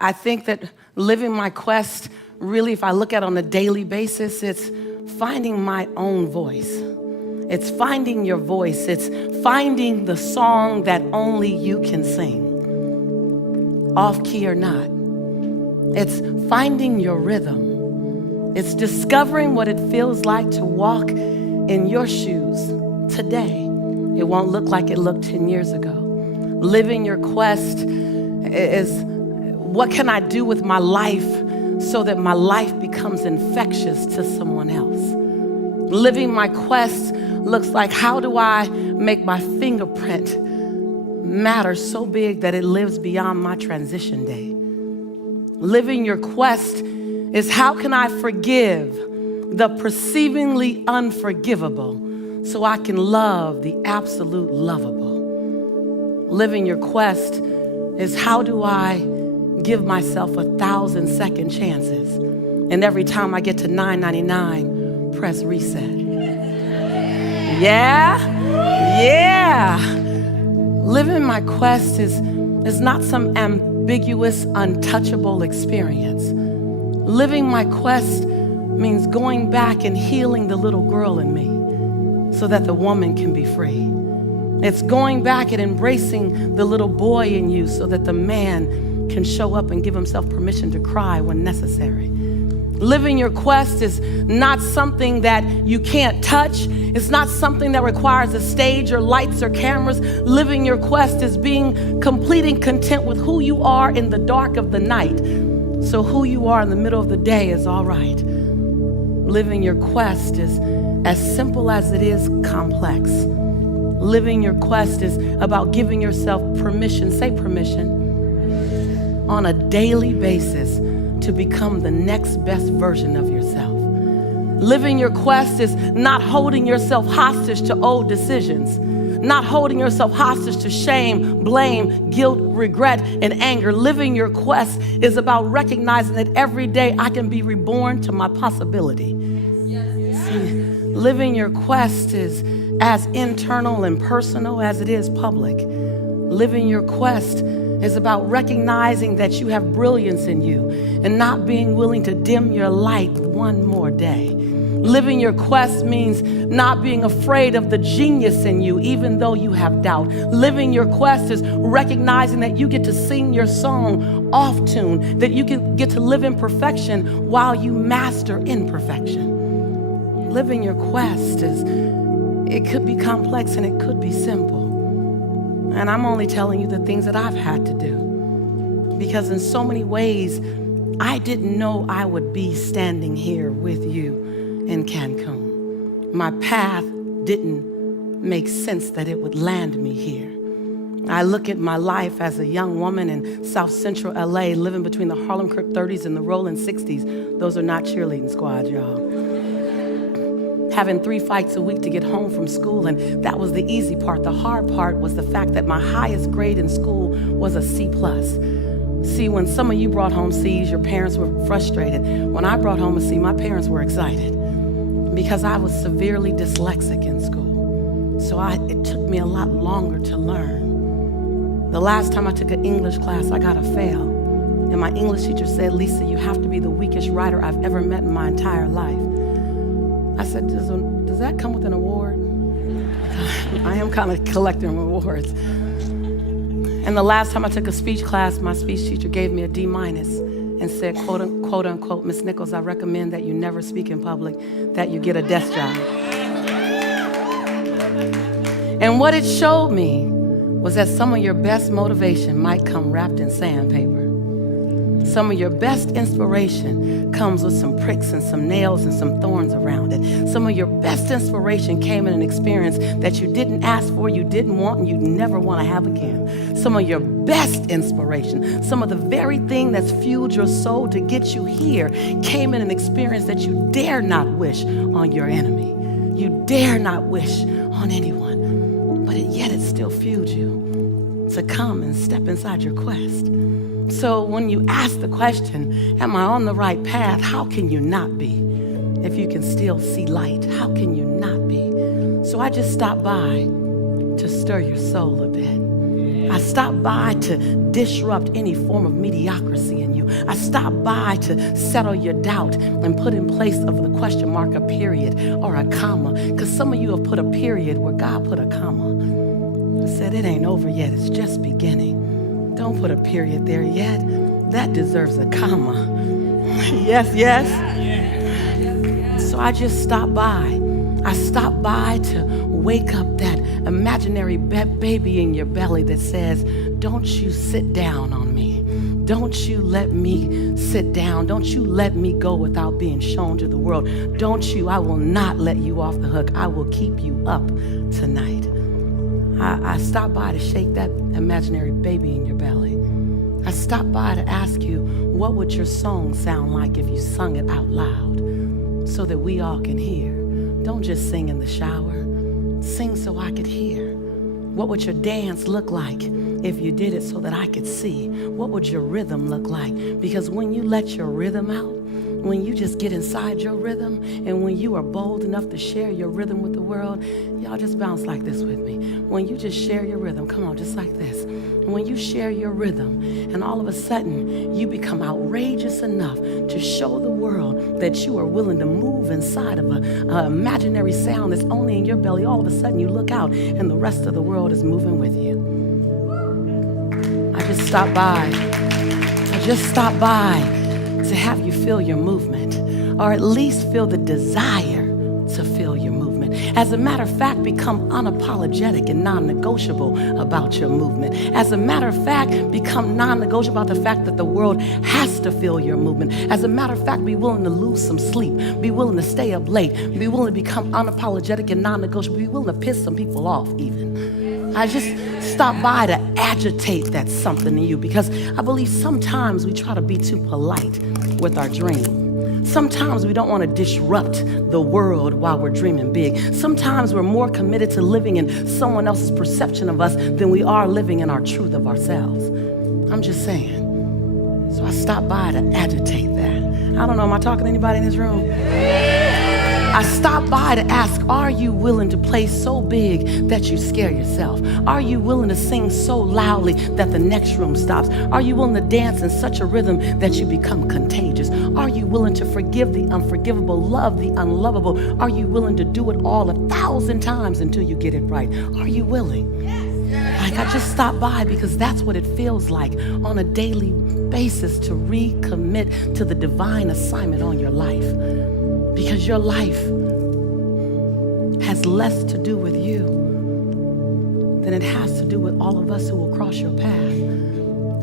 I think that living my quest, really, if I look at it on a daily basis, it's finding my own voice. It's finding your voice. It's finding the song that only you can sing, off key or not. It's finding your rhythm. It's discovering what it feels like to walk in your shoes today. It won't look like it looked 10 years ago. Living your quest is, what can I do with my life so that my life becomes infectious to someone else? Living my quest looks like, how do I make my fingerprint matter so big that it lives beyond my transition day? Living your quest is, how can I forgive the perceivingly unforgivable so I can love the absolute lovable? Living your quest is, how do I give myself 1,000 second chances, and every time I get to 999, press reset? Yeah. Living my quest is not some ambiguous, untouchable experience. Living my quest means going back and healing the little girl in me so that the woman can be free. It's going back and embracing the little boy in you so that the man can show up and give himself permission to cry when necessary. Living your quest is not something that you can't touch. It's not something that requires a stage or lights or cameras. Living your quest is being complete and content with who you are in the dark of the night, so who you are in the middle of the day is all right. Living your quest is as simple as it is complex. Living your quest is about giving yourself permission, say permission, on a daily basis to become the next best version of yourself. Living your quest is not holding yourself hostage to old decisions, not holding yourself hostage to shame, blame, guilt, regret, and anger. Living your quest is about recognizing that every day I can be reborn to my possibility. See, living your quest is as internal and personal as it is public. Living your quest is about recognizing that you have brilliance in you and not being willing to dim your light one more day. Living your quest means not being afraid of the genius in you, even though you have doubt. Living your quest is recognizing that you get to sing your song off tune, that you can get to live in perfection while you master imperfection. Living your quest is, it could be complex and it could be simple. And I'm only telling you the things that I've had to do, because in so many ways, I didn't know I would be standing here with you in Cancun. My path didn't make sense that it would land me here. I look at my life as a young woman in South Central LA, living between the Harlem Crip 30s and the Rolling 60s. Those are not cheerleading squads, y'all. Having 3 fights a week to get home from school, and that was the easy part. The hard part was the fact that my highest grade in school was a C+. See, when some of you brought home C's, your parents were frustrated. When I brought home a C, my parents were excited, because I was severely dyslexic in school. So it took me a lot longer to learn. The last time I took an English class, I got a fail. And my English teacher said, "Lisa, you have to be the weakest writer I've ever met in my entire life." I said, does that come with an award? I am kind of collecting rewards. And the last time I took a speech class, my speech teacher gave me a D- and said, quote unquote, "Miss Nichols, I recommend that you never speak in public, that you get a desk job." And what it showed me was that some of your best motivation might come wrapped in sandpaper. Some of your best inspiration comes with some pricks and some nails and some thorns around it. Some of your best inspiration came in an experience that you didn't ask for, you didn't want, and you'd never want to have again. Some of your best inspiration, some of the very thing that's fueled your soul to get you here, came in an experience that you dare not wish on your enemy. You dare not wish on anyone, but yet it still fueled you to come and step inside your quest. So when you ask the question, am I on the right path? How can you not be? If you can still see light, how can you not be? So I just stopped by to stir your soul a bit. I stopped by to disrupt any form of mediocrity in you. I stopped by to settle your doubt and put in place of the question mark a period or a comma. Because some of you have put a period where God put a comma. I said, it ain't over yet, it's just beginning. Don't put a period there yet. That deserves a comma. Yes, yes. So I just stopped by. I stopped by to wake up that imaginary baby in your belly that says, don't you sit down on me. Don't you let me sit down. Don't you let me go without being shown to the world. Don't you, I will not let you off the hook. I will keep you up tonight. I stopped by to shake that imaginary baby in your belly. I stopped by to ask you, what would your song sound like if you sung it out loud so that we all can hear? Don't just sing in the shower. Sing so I could hear. What would your dance look like if you did it so that I could see? What would your rhythm look like? Because when you let your rhythm out, when you just get inside your rhythm, and when you are bold enough to share your rhythm with the world, y'all just bounce like this with me. When you just share your rhythm, come on, just like this. When you share your rhythm, and all of a sudden you become outrageous enough to show the world that you are willing to move inside of an imaginary sound that's only in your belly, all of a sudden you look out and the rest of the world is moving with you. I just stopped by. To have you feel your movement, or at least feel the desire to feel your movement. As a matter of fact, become unapologetic and non-negotiable about your movement. As a matter of fact, become non-negotiable about the fact that the world has to feel your movement. As a matter of fact, be willing to lose some sleep, be willing to stay up late, be willing to become unapologetic and non-negotiable, be willing to piss some people off even. I just stopped by to agitate that something in you, because I believe sometimes we try to be too polite with our dream. Sometimes we don't want to disrupt the world while we're dreaming big. Sometimes we're more committed to living in someone else's perception of us than we are living in our truth of ourselves. I'm just saying. So I stopped by to agitate that. I don't know, am I talking to anybody in this room? I stopped by to ask, are you willing to play so big that you scare yourself? Are you willing to sing so loudly that the next room stops? Are you willing to dance in such a rhythm that you become contagious? Are you willing to forgive the unforgivable, love the unlovable? Are you willing to do it all 1,000 times until you get it right? Are you willing? Like, I just stopped by because that's what it feels like on a daily basis to recommit to the divine assignment on your life. Because your life has less to do with you than it has to do with all of us who will cross your path.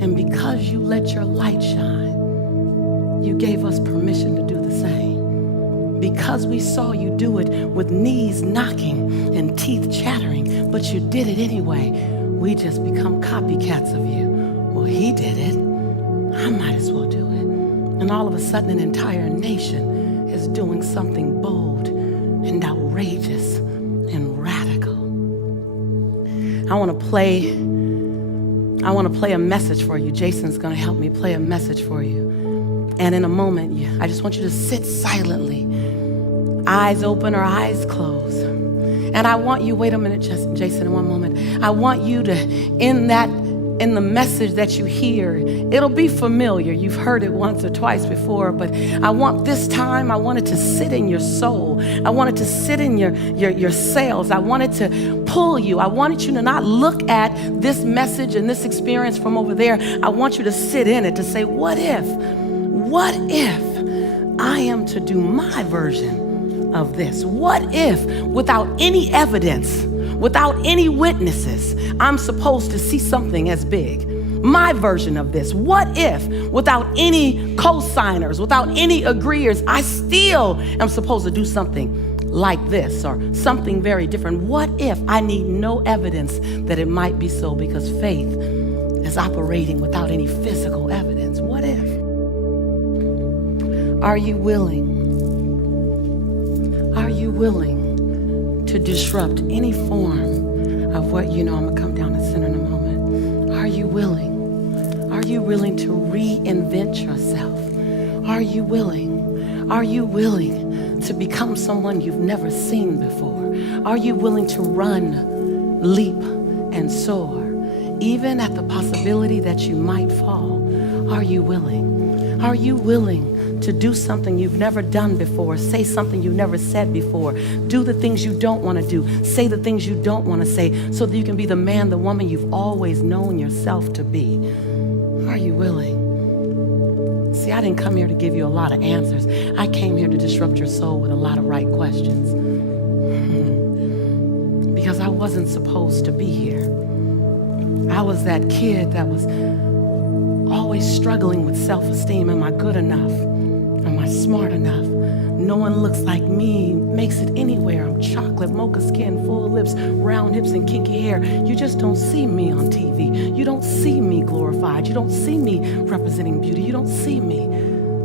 And because you let your light shine, you gave us permission to do the same. Because we saw you do it with knees knocking and teeth chattering, but you did it anyway, we just become copycats of you. Well, he did it. I might as well do it. And all of a sudden, an entire nation is doing something bold and outrageous and radical. I want to play a message for you. Jason's going to help me play a message for you. And in a moment, I just want you to sit silently, eyes open or eyes closed. And I want you, wait a minute, Jason, in one moment. I want you to, in the message that you hear, it'll be familiar. You've heard it once or twice before, but I want this time, I want it to sit in your soul. I want it to sit in your cells. I want it to pull you. I wanted you to not look at this message and this experience from over there. I want you to sit in it, to say, what if I am to do my version of this? What if, without any evidence, without any witnesses, I'm supposed to see something as big? My version of this. What if, without any co-signers, without any agreeers, I still am supposed to do something like this or something very different? What if I need no evidence that it might be so, because faith is operating without any physical evidence? What if? Are you willing? Are you willing to disrupt any form of what, I'm gonna come down to center in a moment. Are you willing? Are you willing to reinvent yourself? Are you willing? Are you willing to become someone you've never seen before? Are you willing to run, leap, and soar even at the possibility that you might fall, are you willing? Are you willing to do something you've never done before, say something you've never said before, do the things you don't want to do, say the things you don't want to say, so that you can be the man, the woman you've always known yourself to be? Are you willing? See, I didn't come here to give you a lot of answers. I came here to disrupt your soul with a lot of right questions. Because I wasn't supposed to be here. I was that kid that was always struggling with self-esteem. Am I good enough? Am I smart enough? No one looks like me, makes it anywhere. I'm chocolate, mocha skin, full lips, round hips, and kinky hair. You just don't see me on TV. You don't see me glorified. You don't see me representing beauty. You don't see me.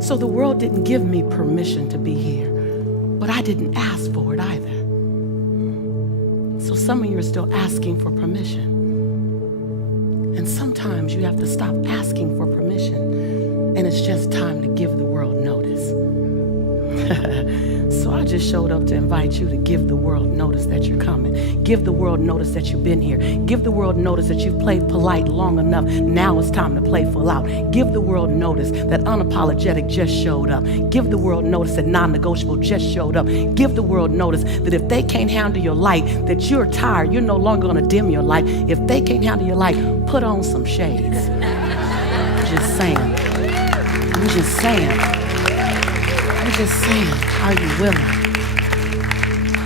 So the world didn't give me permission to be here. But I didn't ask for it either. So some of you are still asking for permission. And sometimes you have to stop asking for permission, and it's just time to give the world notice. So I just showed up to invite you to give the world notice that you're coming. Give the world notice that you've been here. Give the world notice that you've played polite long enough. Now it's time to play full out. Give the world notice that unapologetic just showed up. Give the world notice that non-negotiable just showed up. Give the world notice that if they can't handle your light, that you're tired, you're no longer going to dim your light. If they can't handle your light, put on some shades. I'm just saying. I'm just saying. I'm just saying, are you willing?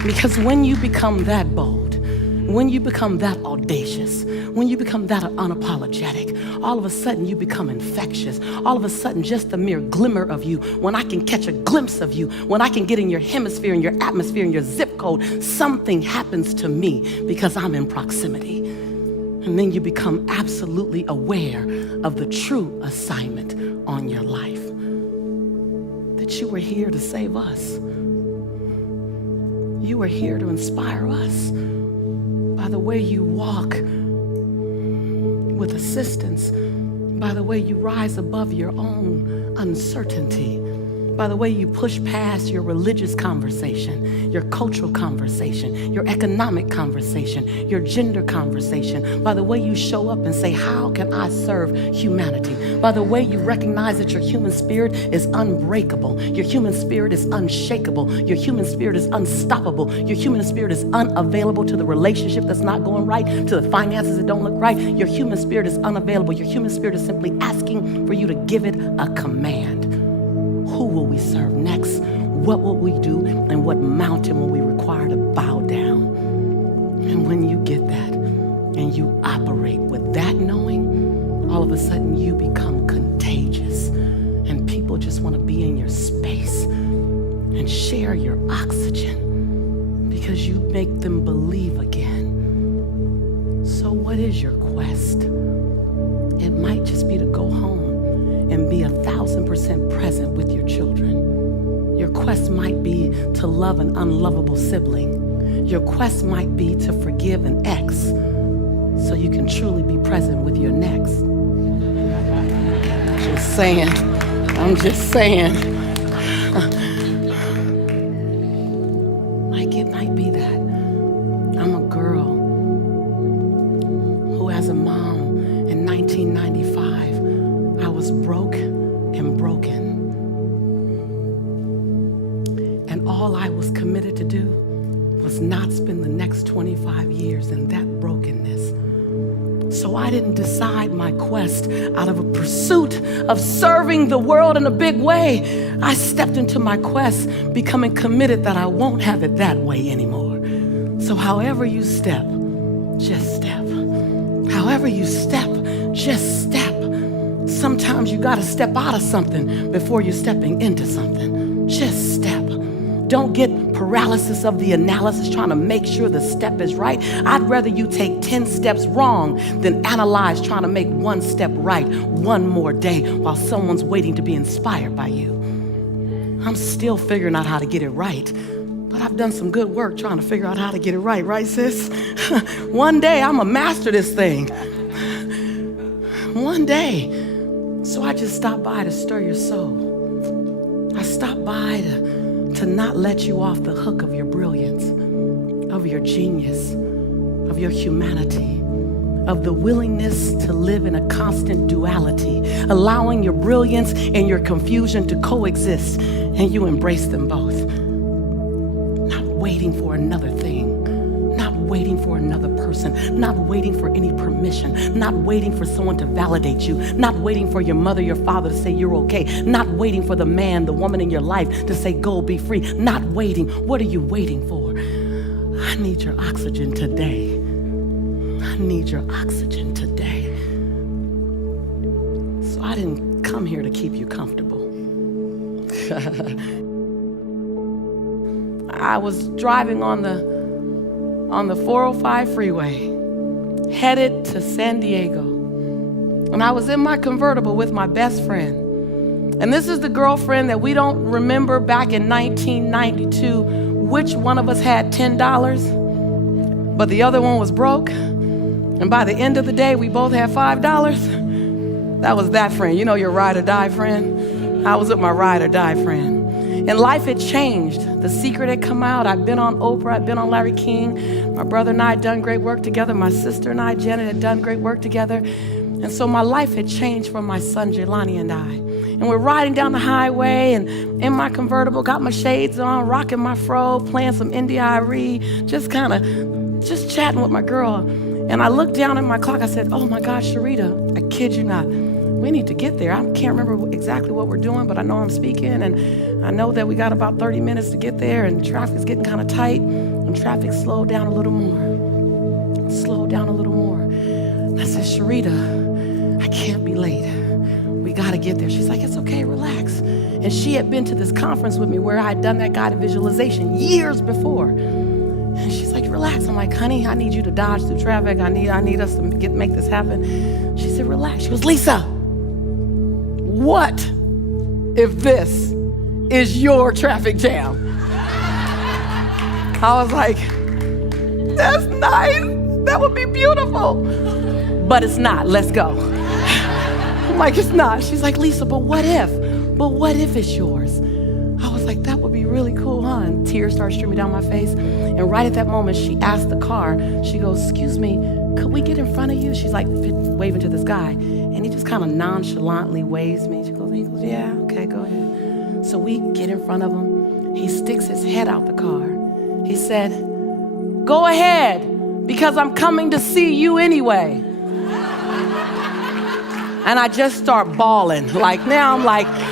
Because when you become that bold, when you become that audacious, when you become that unapologetic, all of a sudden you become infectious. All of a sudden, just the mere glimmer of you, when I can catch a glimpse of you, when I can get in your hemisphere, in your atmosphere, in your zip code, something happens to me because I'm in proximity. And then you become absolutely aware of the true assignment on your life. That you were here to save us. You were here to inspire us by the way you walk with assistance, by the way you rise above your own uncertainty, by the way you push past your religious conversation, your cultural conversation, your economic conversation, your gender conversation, by the way you show up and say, how can I serve humanity? By the way you recognize that your human spirit is unbreakable, your human spirit is unshakable, your human spirit is unstoppable, your human spirit is unavailable to the relationship that's not going right, to the finances that don't look right. Your human spirit is unavailable. Your human spirit is simply asking for you to give it a command. Who will we serve next? What will we do? And what mountain will we require to bow down? And when you get that and you operate with that knowing, all of a sudden you become contagious and people just want to be in your space and share your oxygen because you make them believe again. So what is your quest? It might just be to go home and be 1,000% present with your children. Your quest might be to love an unlovable sibling. Your quest might be to forgive an ex so you can truly be present with your next. Just saying. I'm just saying. It might be that. I'm a girl who, as a mom in 1995, I was broke and broken. And all I was committed to do was not spend the next 25 years in that brokenness. So I didn't decide my quest out of a pursuit of serving the world in a big way. I stepped into my quest becoming committed that I won't have it that way anymore. So however you step, just step. However you step, just step. Sometimes you gotta step out of something before you're stepping into something. Just step. Don't get paralysis of the analysis trying to make sure the step is right. I'd rather you take 10 steps wrong than analyze trying to make one step right one more day while someone's waiting to be inspired by you. I'm still figuring out how to get it right, but I've done some good work trying to figure out how to get it right, right, sis? One day I'm gonna master this thing. One day. So I just stopped by to stir your soul. I stopped by to not let you off the hook of your brilliance, of your genius, of your humanity, of the willingness to live in a constant duality, allowing your brilliance and your confusion to coexist, and you embrace them both. Not waiting for another thing, not waiting for another person, not waiting for any permission, not waiting for someone to validate you, not waiting for your mother, your father to say you're okay, not waiting for the man, the woman in your life to say go be free, not waiting. What are you waiting for? I need your oxygen today. I need your oxygen today. So I didn't come here to keep you comfortable. I was driving on the 405 freeway, headed to San Diego. And I was in my convertible with my best friend. And this is the girlfriend that we don't remember back in 1992 which one of us had $10, but the other one was broke. And by the end of the day, we both had $5. That was that friend. You know, your ride or die friend? I was with my ride or die friend. And life had changed. The Secret had come out. I'd been on Oprah. I'd been on Larry King. My brother and I had done great work together. My sister and I, Janet, had done great work together. And so my life had changed for my son, Jelani, and I. And we're riding down the highway and in my convertible, got my shades on, rocking my fro, playing some Indie just chatting with my girl. And I looked down at my clock. I said, oh my gosh, Sharita, I kid you not. We need to get there. I can't remember exactly what we're doing, but I know I'm speaking, and I know that we got about 30 minutes to get there, and traffic's getting kind of tight, and traffic slowed down a little more. Slowed down a little more. And I said, Sharita, I can't be late. We got to get there. She's like, it's okay, relax. And she had been to this conference with me where I had done that guided visualization years before. And she's like, relax. I'm like, honey, I need you to dodge through traffic. I need us to make this happen. She said, relax. She goes, Lisa, what if this is your traffic jam? I was like, that's nice. That would be beautiful. But it's not. Let's go. I'm like, it's not. She's like, Lisa, but what if? But what if it's yours? I was like, that would be really cool, huh? And tears started streaming down my face. And right at that moment, she asked the car, she goes, excuse me, could we get in front of you? She's like waving to this guy. And he just kind of nonchalantly waves me. He goes, yeah, okay, go ahead. So we get in front of him. He sticks his head out the car. He said, go ahead, because I'm coming to see you anyway. And I just start bawling. Like now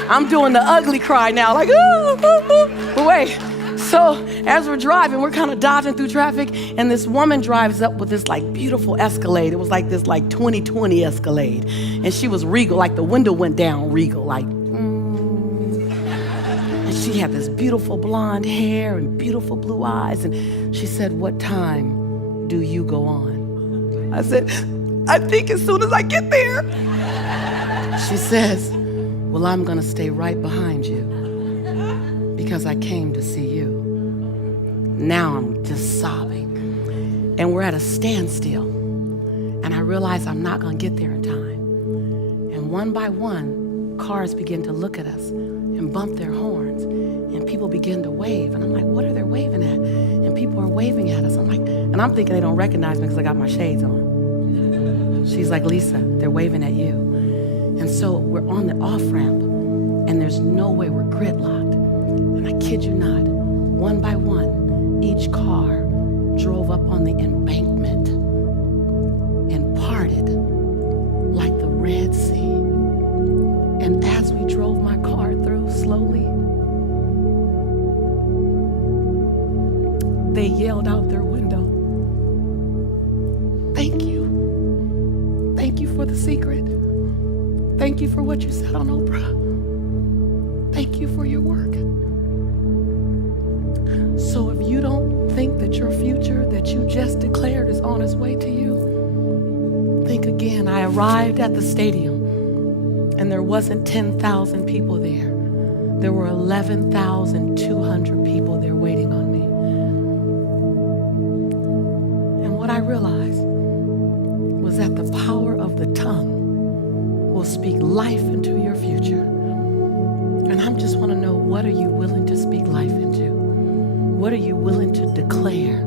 I'm doing the ugly cry now, like, ooh, ooh, ooh. But wait, so as we're driving, we're kind of dodging through traffic, and this woman drives up with this like beautiful Escalade. It was like this like 2020 Escalade. And she was regal, like the window went down regal, like, And she had this beautiful blonde hair and beautiful blue eyes. And she said, what time do you go on? I said, I think as soon as I get there. She says, well, I'm gonna stay right behind you because I came to see you. Now I'm just sobbing. And we're at a standstill. And I realize I'm not gonna get there in time. And one by one, cars begin to look at us and bump their horns. And people begin to wave. And I'm like, what are they waving at? And people are waving at us. I'm like, and I'm thinking they don't recognize me because I got my shades on. She's like, Lisa, they're waving at you. And so we're on the off-ramp, and there's no way we're gridlocked. And I kid you not, one by one, each car drove up on the embankment and parted like the Red Sea. And as we drove my car through slowly, they yelled out their window, thank you. Thank you for the secret. Thank you for what you said on Oprah. Thank you for your work. So if you don't think that your future that you just declared is on its way to you, think again. I arrived at the stadium and there wasn't 10,000 people there. There were 11,200 people there waiting on me. And what I realized was that the power of the tongue will speak life into your future. And I just want to know, what are you willing to speak life into? What are you willing to declare?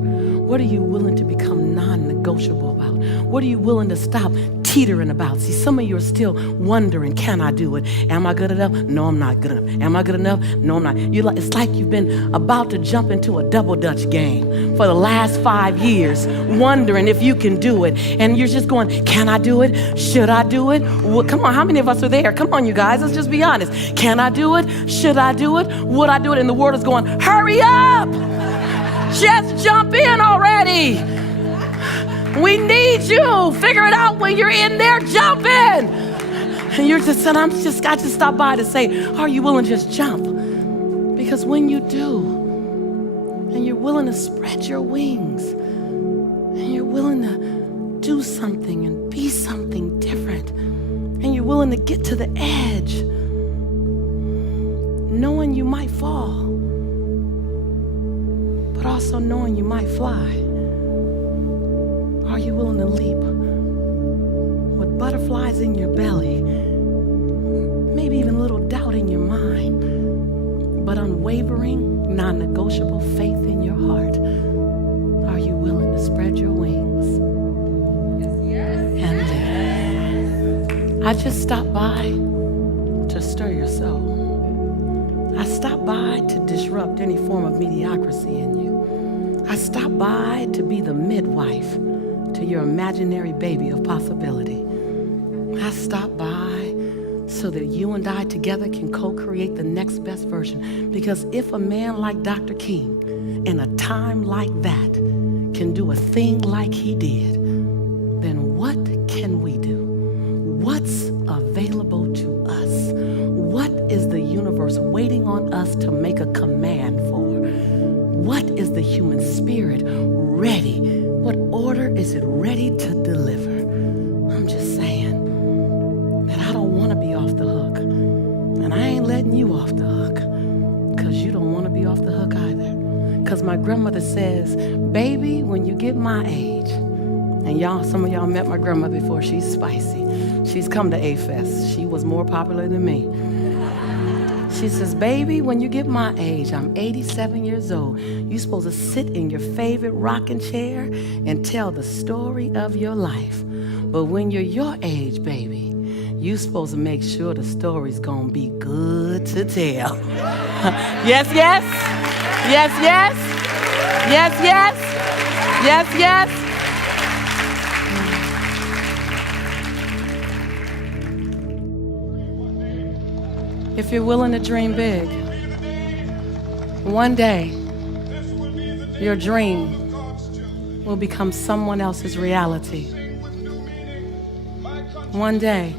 What are you willing to become non-negotiable about? What are you willing to stop teetering about? See, some of you are still wondering, can I do it? Am I good enough? No, I'm not good enough. Am I good enough? No, I'm not. It's like you've been about to jump into a double dutch game for the last 5 years, wondering if you can do it. And you're just going, can I do it? Should I do it? Well, come on, how many of us are there? Come on, you guys, let's just be honest. Can I do it? Should I do it? Would I do it? And the world is going, hurry up! Just jump in already. We need you. Figure it out when you're in there. Jump in. And you're just saying, I just stopped by to say, are you willing to just jump? Because when you do, and you're willing to spread your wings, and you're willing to do something and be something different, and you're willing to get to the edge, knowing you might fall, but also knowing you might fly. Are you willing to leap with butterflies in your belly, maybe even a little doubt in your mind, but unwavering, non-negotiable faith in your heart? Are you willing to spread your wings and leap? I just stopped by to stir your soul. I stopped by to disrupt any form of mediocrity in you. I stopped by to be the midwife to your imaginary baby of possibility. I stopped by so that you and I together can co-create the next best version. Because if a man like Dr. King in a time like that can do a thing like he did, then what can we do? What's available to us? What is the universe waiting on us to make a command for? What is the human spirit ready? What order is it ready to deliver? I'm just saying that I don't want to be off the hook. And I ain't letting you off the hook because you don't want to be off the hook either. Because my grandmother says, baby, when you get my age, and some of y'all met my grandmother before, she's spicy. She's come to A-Fest. She was more popular than me. She says, baby, when you get my age, I'm 87 years old, you're supposed to sit in your favorite rocking chair and tell the story of your life. But when you're your age, baby, you're supposed to make sure the story's gonna be good to tell. Yes, yes. Yes, yes. Yes, yes. Yes, yes. If you're willing to dream big, one day your dream will become someone else's reality. One day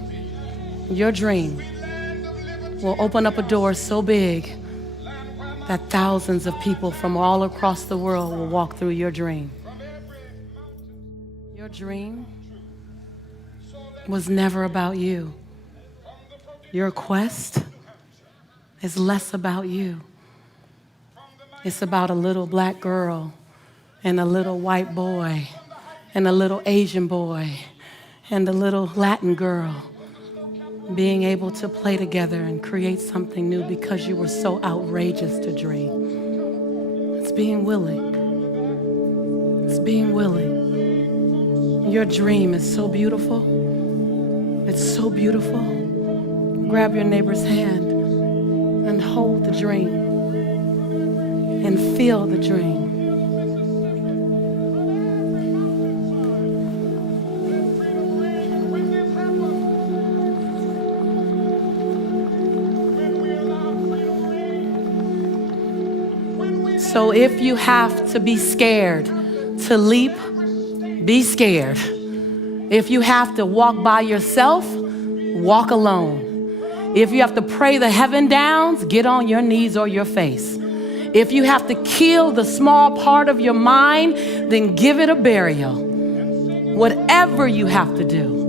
your dream will open up a door so big that thousands of people from all across the world will walk through your dream. Your dream was never about you. Your quest is less about you. It's about a little black girl and a little white boy and a little Asian boy and a little Latin girl being able to play together and create something new because you were so outrageous to dream. It's being willing. It's being willing. Your dream is so beautiful. It's so beautiful. Grab your neighbor's hand and hold the dream and feel the dream. So if you have to be scared to leap, be scared. If you have to walk by yourself, walk alone. If you have to pray the heaven downs, get on your knees or your face. If you have to kill the small part of your mind, then give it a burial. Whatever you have to do,